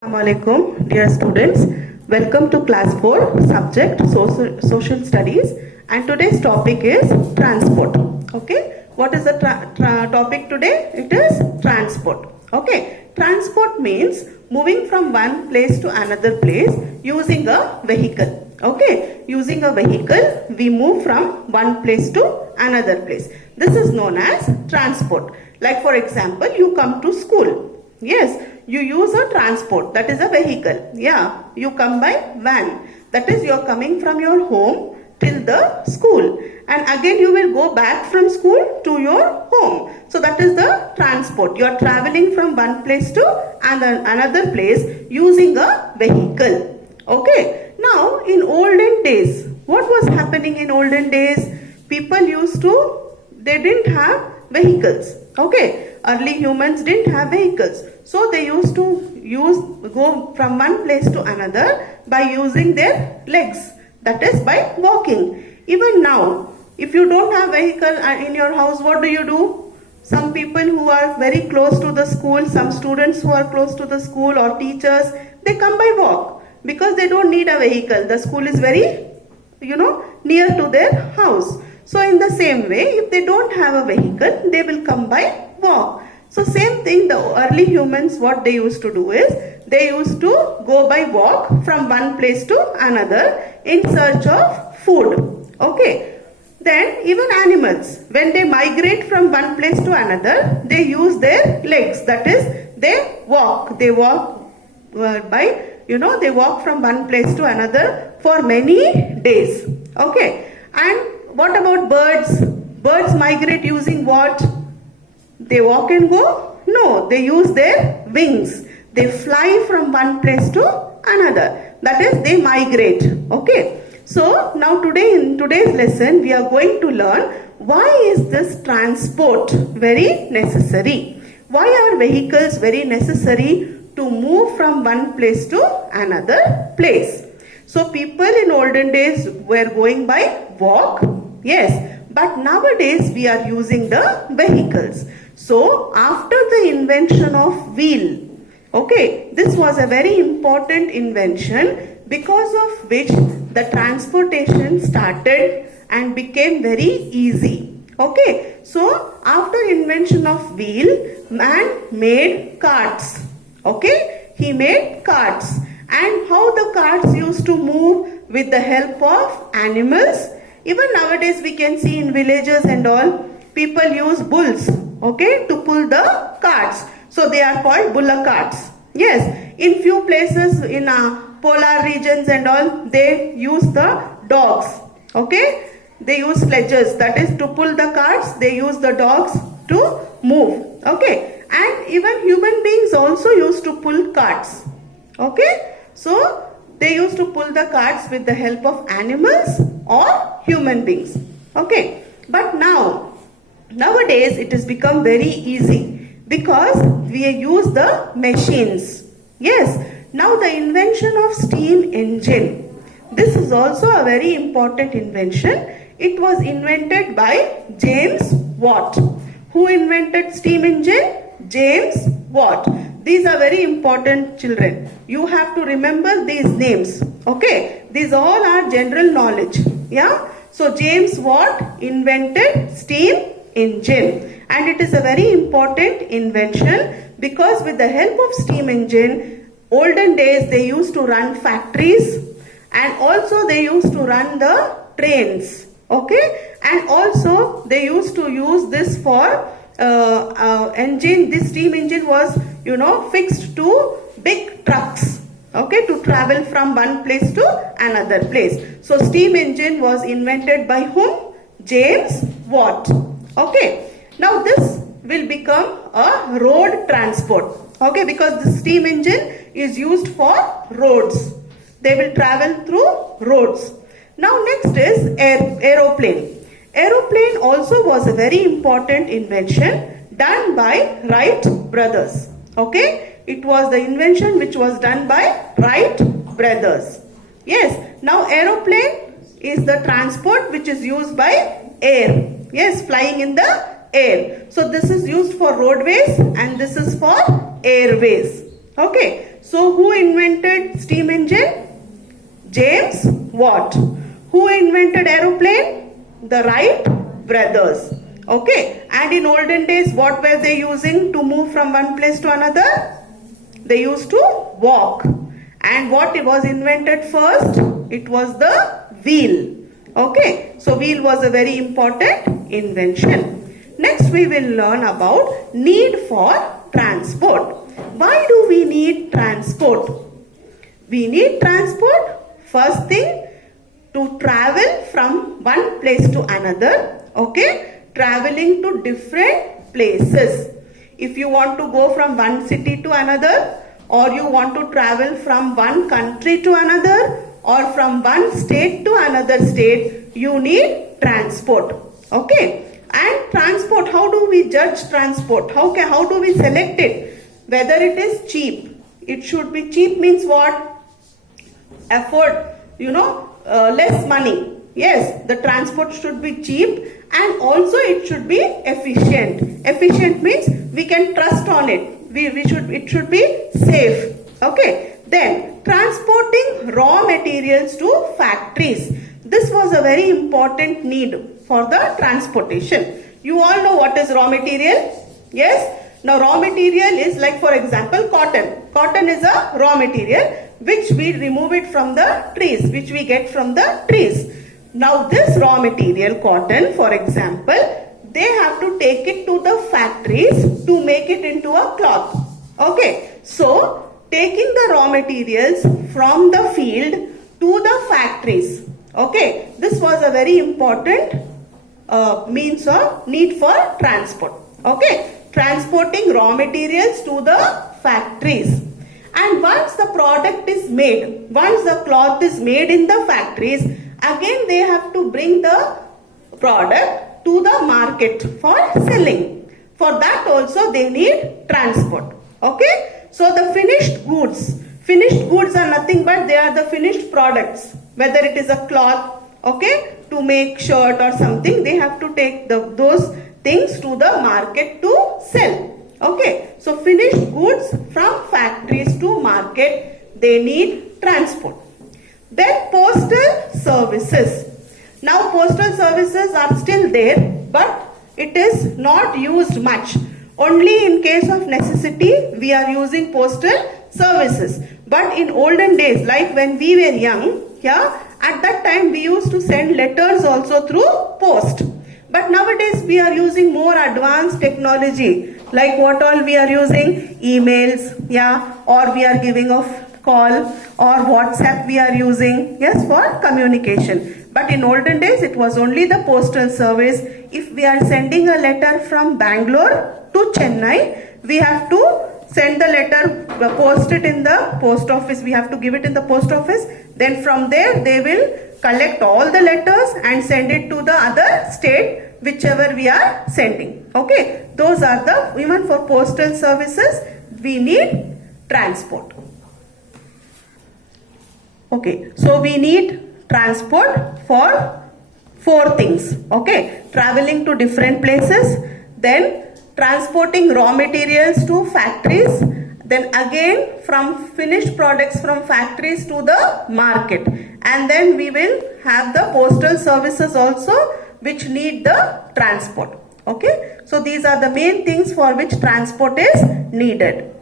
Assalamualaikum, dear students. Welcome to class 4 subject social studies, and today's topic is transport. Okay, what is the topic today? It is transport. Okay, transport means moving from one place to another place using a vehicle. Okay, using a vehicle we move from one place to another place. This is known as transport. Like for example, you come to school. Yes, you use a transport, that is a vehicle. Yeah, you come by van, that is you are coming from your home till the school, and again you will go back from school to your home. So that is the transport. You are traveling from one place to another place using a vehicle. Okay, now in olden days, what was happening in olden days? People they didn't have vehicles. Okay, early humans didn't have vehicles, so they used to go from one place to another by using their legs, that is by walking. Even now, if you don't have vehicle in your house, what do? Some people who are very close to the school, some students who are close to the school or teachers, they come by walk because they don't need a vehicle. The school is very near to their house. So in the same way, if they don't have a vehicle, they will come by walk. So same thing, the early humans, what they used to do is, they used to go by walk from one place to another in search of food. Okay. Then even animals, when they migrate from one place to another, they use their legs, that is they walk. They walk they walk from one place to another for many days. Okay. And what about birds? Birds migrate using what? They walk and go? No, they use their wings. They fly from one place to another. That is, they migrate. Okay. So now in today's lesson, we are going to learn why is this transport very necessary? Why are vehicles very necessary to move from one place to another place? So people in olden days were going by walk. Yes. But nowadays we are using the vehicles. So after the invention of wheel, okay, this was a very important invention because of which the transportation started and became very easy. Okay, so after invention of wheel, man made carts. Okay, he made carts. And how the carts used to move with the help of animals. Even nowadays we can see in villages and all, people use bulls, okay, to pull the carts. So they are called bullock carts. Yes, in few places in polar regions and all, they use the dogs, okay. They use sledges, that is to pull the carts, they use the dogs to move, okay. And even human beings also used to pull carts, okay. So they used to pull the carts with the help of animals or human beings. Okay. But nowadays it has become very easy because we use the machines. Yes. Now the invention of steam engine. This is also a very important invention. It was invented by James Watt. Who invented steam engine? James Watt. These are very important, children. You have to remember these names. Okay. These all are general knowledge. Yeah. So James Watt invented steam engine. And it is a very important invention because with the help of steam engine, olden days they used to run factories and also they used to run the trains. Okay. And also they used to use this for engine. This steam engine was fixed to big trucks, okay, to travel from one place to another place. So steam engine was invented by whom? James Watt. Okay. Now this will become a road transport, okay, because the steam engine is used for roads. They will travel through roads. Now next is aeroplane. Aeroplane also was a very important invention done by Wright brothers. Okay, it was the invention which was done by Wright brothers. Yes, now aeroplane is the transport which is used by air. Yes, flying in the air. So this is used for roadways and this is for airways. Okay, So who invented steam engine? James Watt. Who invented aeroplane? The Wright brothers. Okay, and in olden days what were they using to move from one place to another? They used to walk. And what was invented first? It was the wheel. Okay, so wheel was a very important invention. Next we will learn about need for transport. Why do we need transport? We need transport, first thing, to travel from one place to another. Okay, traveling to different places. If you want to go from one city to another, or you want to travel from one country to another, or from one state to another state, you need transport. Okay, and transport, how do we judge transport? How do we select it? Whether it is cheap. It should be cheap means what? Afford, less money. Yes, the transport should be cheap, and also it should be efficient. Efficient means we can trust on it. It should be safe. Okay. Then transporting raw materials to factories. This was a very important need for the transportation. You all know what is raw material? Yes. Now raw material is like, for example, cotton. Cotton is a raw material which we remove it from the trees, which we get from the trees. Now this raw material, cotton, for example, they have to take it to the factories to make it into a cloth. Okay. So taking the raw materials from the field to the factories. Okay. This was a very important means or need for transport. Okay. Transporting raw materials to the factories. And once the product is made, once the cloth is made in the factories, again they have to bring the product to the market for selling. For that also they need transport. Okay. So the finished goods are nothing but they are the finished products. Whether it is a cloth, okay, to make shirt or something, they have to take those things to the market to sell. Okay. So finished goods from factories to market, they need transport. Then postal services. Now postal services are still there, but it is not used much. Only in case of necessity we are using postal services. But in olden days, like when we were young, at that time we used to send letters also through post. But nowadays we are using more advanced technology. Like what all we are using? Emails, or we are giving a call, or WhatsApp we are using, yes, for communication. But in olden days it was only the postal service. If we are sending a letter from Bangalore to Chennai, we have to send the letter, post it in the post office. We have to give it in the post office. Then from there they will collect all the letters and send it to the other state, whichever we are sending. Okay. Those are the, even for postal services, we need transport. Okay. So we need transport for 4 things. Okay. Traveling to different places, then transporting raw materials to factories, then again from finished products from factories to the market, and then we will have the postal services also which need the transport. Okay. So these are the main things for which transport is needed.